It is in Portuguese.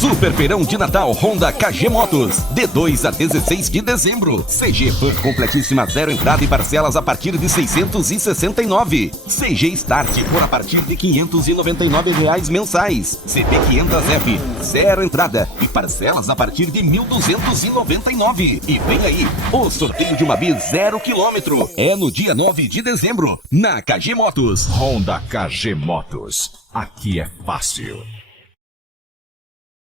Super Feirão de Natal Honda KG Motos, de 2 a 16 de dezembro. CG Pub completíssima, 0 entrada e parcelas a partir de 669. CG Start por a partir de R$599 mensais. CP500F, 0 entrada e parcelas a partir de 1.299. E vem aí, o sorteio de uma Bis 0 km. É no dia 9 de dezembro, na KG Motos. Honda KG Motos. Aqui é fácil.